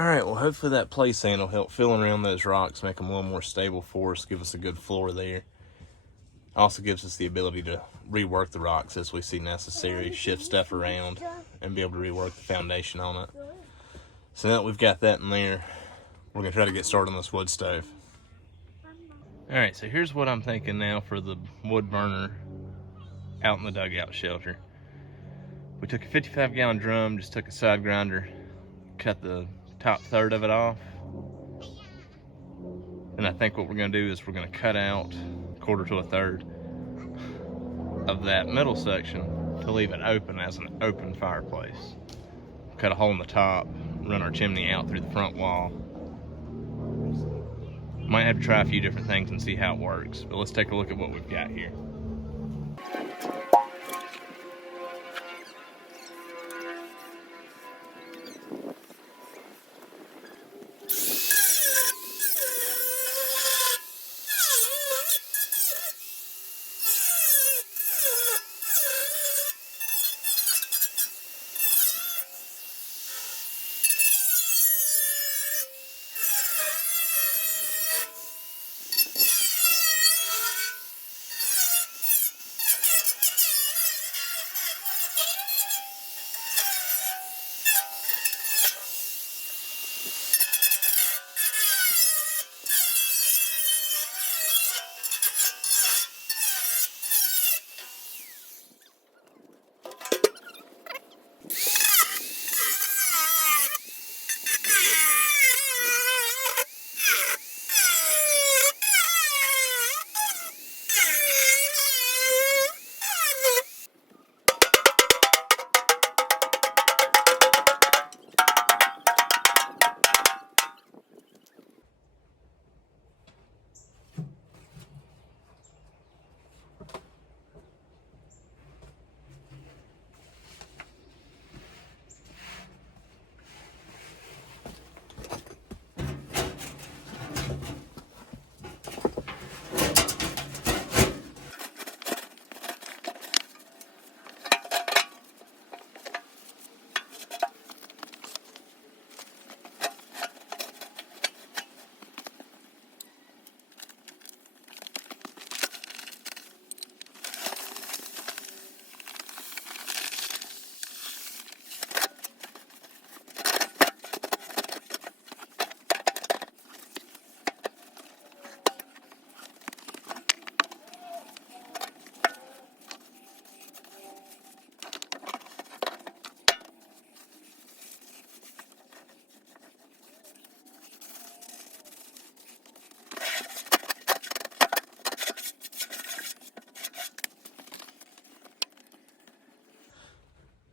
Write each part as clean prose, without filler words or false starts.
Alright, well hopefully that play sand will help filling around those rocks, make them a little more stable for us, give us a good floor there. Also gives us the ability to rework the rocks as we see necessary, shift stuff around, and be able to rework the foundation on it. So now that we've got that in there, we're going to try to get started on this wood stove. Alright, so here's what I'm thinking now for the wood burner out in the dugout shelter. We took a 55-gallon drum, just took a side grinder, cut the top third of it off. And I think what we're going to do is we're going to cut out a quarter to a third of that middle section to leave it open as an open fireplace. Cut a hole in the top, run our chimney out through the front wall. Might have to try a few different things and see how it works, but let's take a look at what we've got here.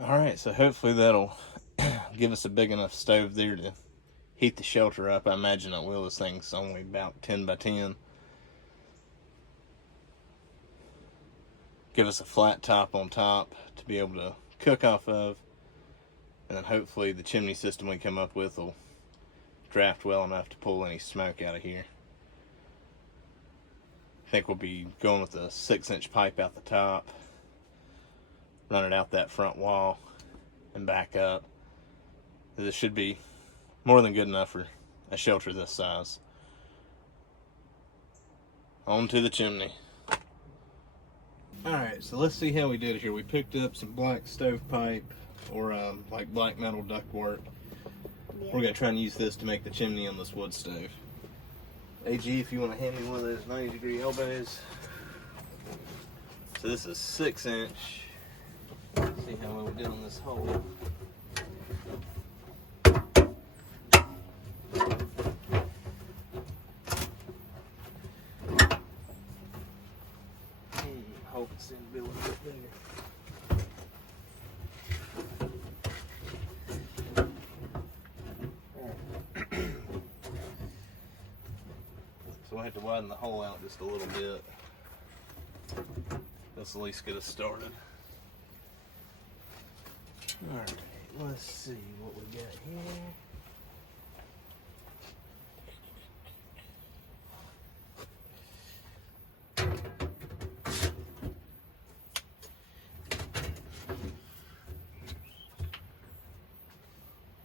Alright, so hopefully that'll give us a big enough stove there to heat the shelter up. I imagine it will. This thing's only about 10 by 10. Give us a flat top on top to be able to cook off of. And then hopefully the chimney system we come up with will draft well enough to pull any smoke out of here. I think we'll be going with a 6-inch pipe out the top. Run it out that front wall and back up. This should be more than good enough for a shelter this size. On to the chimney. Alright, so let's see how we did it here. We picked up some black stovepipe or like black metal ductwork. Yeah. We're going to try and use this to make the chimney on this wood stove. AG, if you want to hand me one of those 90-degree elbows. So this is 6-inch. See how well we did on this hole. Hope it's going to be a little bit bigger. So we'll have to widen the hole out just a little bit. Let's at least get us started. Alright, let's see what we got here.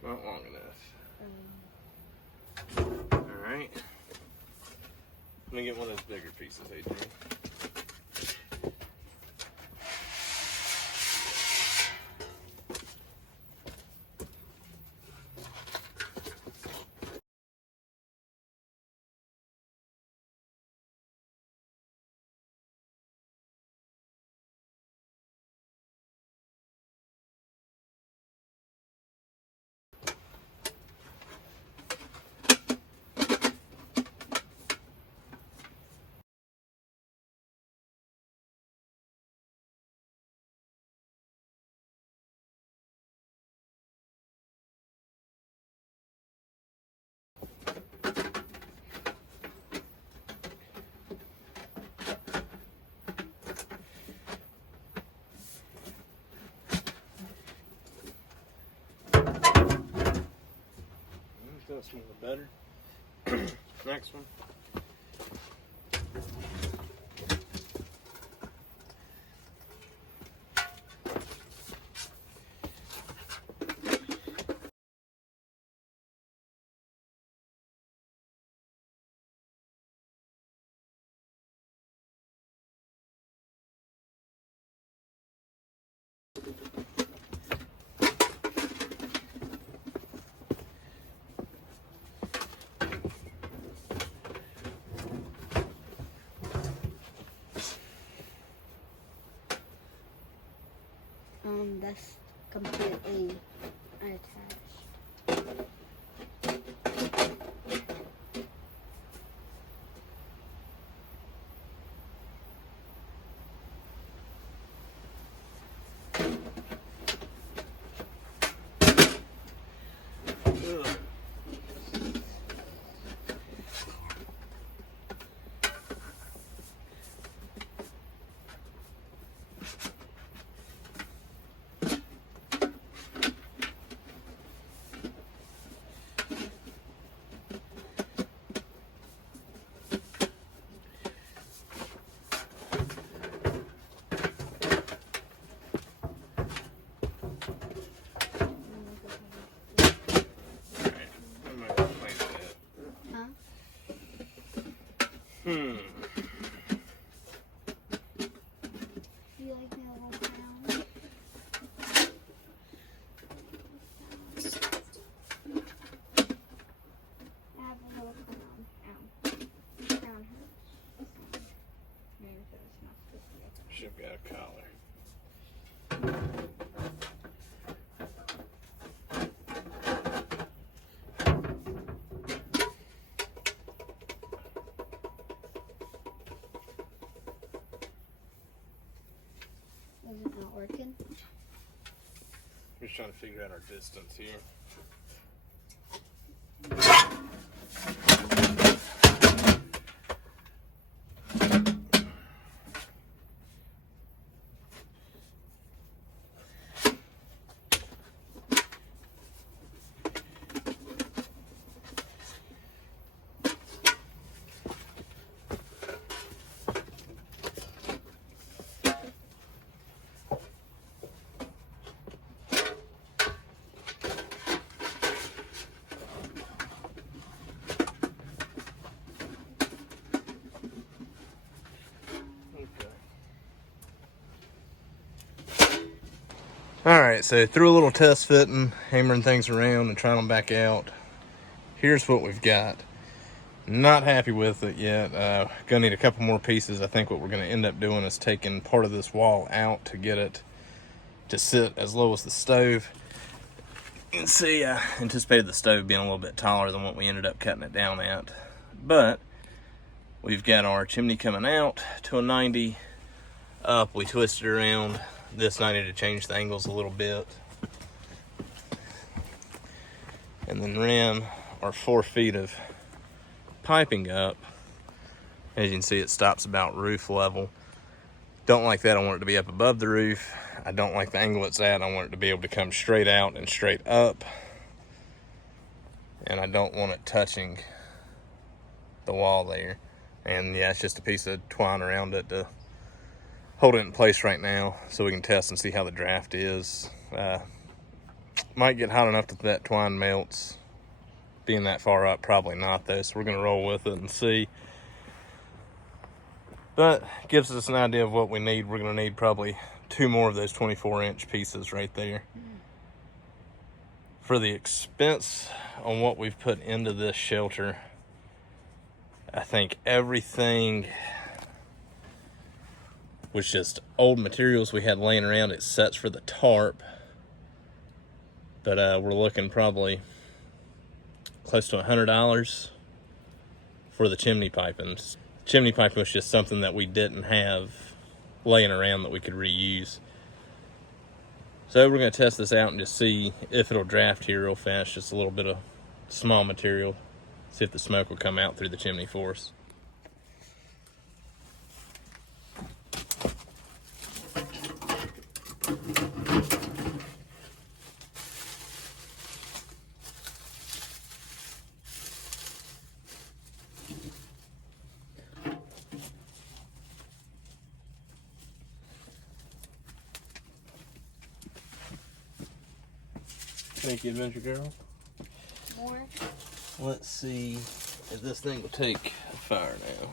Not long enough. right. Let me get one of those bigger pieces, Adrian. That's one of the better. Next one. That's completely unattached. Hmm. You like my little crown? I have a little crown. Ow. Crown hurts. Maybe if it was not this way. Should have got a collar. Is it not working? We're just trying to figure out our distance here. Alright, so through a little test fitting, hammering things around and trying them back out. Here's what we've got. Not happy with it yet. Gonna need a couple more pieces. I think what we're gonna end up doing is taking part of this wall out to get it to sit as low as the stove. You can see I anticipated the stove being a little bit taller than what we ended up cutting it down at. But we've got our chimney coming out to a 90. Up, we twisted around this 90 to change the angles a little bit. And then ran our 4 feet of piping up. As you can see, it stops about roof level. Don't like that. I want it to be up above the roof. I don't like the angle it's at. I want it to be able to come straight out and straight up. And I don't want it touching the wall there. And yeah, it's just a piece of twine around it to hold it in place right now so we can test and see how the draft is. Might get hot enough that that twine melts being that far up, probably not though, so we're going to roll with it and see. But gives us an idea of what we need. We're going to need probably 2 more of those 24-inch pieces right there. For the expense on what we've put into this shelter, I think everything was just old materials we had laying around. It sets for the tarp, but we're looking probably close to $100 for the chimney piping. Chimney piping was just something that we didn't have laying around that we could reuse. So we're going to test this out and just see if it'll draft here real fast. Just a little bit of small material. See if the smoke will come out through the chimney for us. Thank you, Adventure Girl. More. Let's see if this thing will take fire now.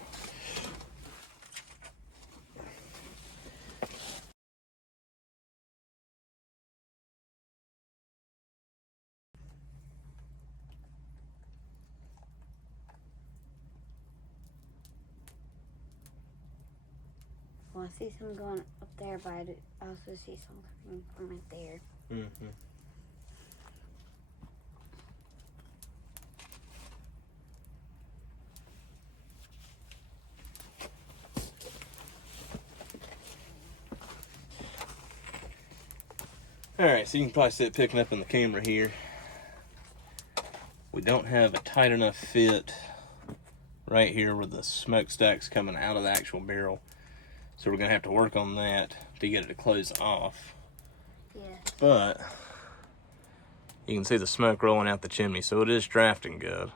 Well, I see some going up there, but I also see some coming from right there. Mm-hmm. Alright, so you can probably see it picking up in the camera here. We don't have a tight enough fit right here where the smokestack's coming out of the actual barrel. So we're going to have to work on that to get it to close off. Yeah. But you can see the smoke rolling out the chimney, so it is drafting good.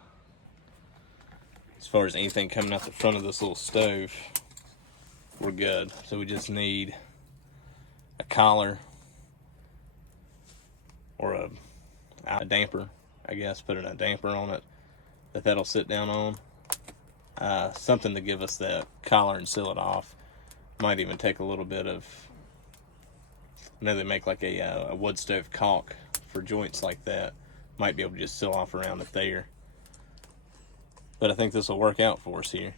As far as anything coming out the front of this little stove, we're good. So we just need a collar or a damper, I guess, putting a damper on it that'll sit down on. Something to give us that collar and seal it off. Might even take a little bit of, I know they make like a wood stove caulk for joints like that. Might be able to just seal off around it there. But I think this will work out for us here.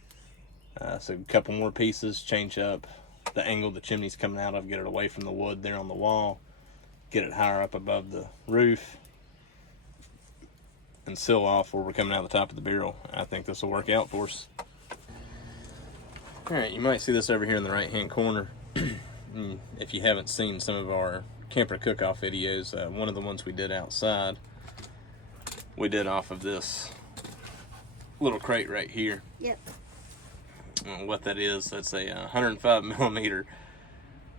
So a couple more pieces, change up the angle the chimney's coming out of, get it away from the wood there on the wall, get it higher up above the roof, and seal off where we're coming out the top of the barrel. I think this will work out for us. Alright, you might see this over here in the right hand corner. If you haven't seen some of our camper cook-off videos, one of the ones we did outside, we did off of this little crate right here. Yep. What that is, that's a 105 millimeter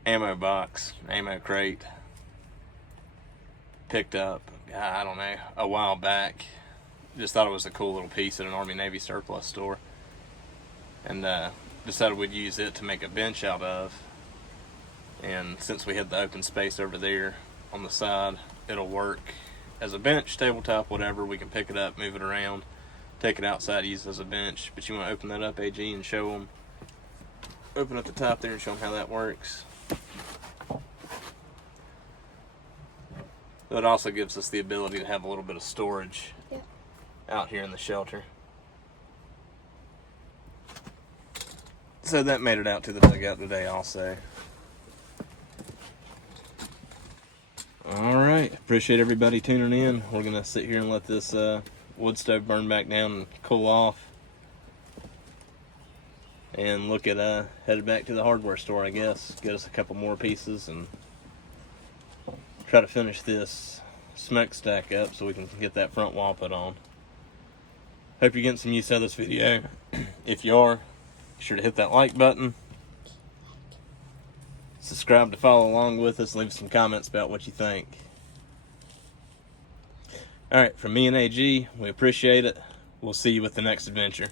ammo box, ammo crate. Picked up, I don't know, a while back. Just thought it was a cool little piece at an Army Navy surplus store. And decided we'd use it to make a bench out of. And since we had the open space over there on the side, it'll work as a bench, tabletop, whatever. We can pick it up, move it around, take it outside, use it as a bench. But you want to open that up, AG, and show them. Open up the top there and show them how that works. So it also gives us the ability to have a little bit of storage out here in the shelter. So that made it out to the dugout today also. Alright, appreciate everybody tuning in. We're going to sit here and let this wood stove burn back down and cool off. And look at headed back to the hardware store, I guess. Get us a couple more pieces and try to finish this smokestack up so we can get that front wall put on. Hope you're getting some use out of this video. If you are, be sure to hit that like button. Subscribe to follow along with us. Leave some comments about what you think. Alright, from me and AG, we appreciate it. We'll see you with the next adventure.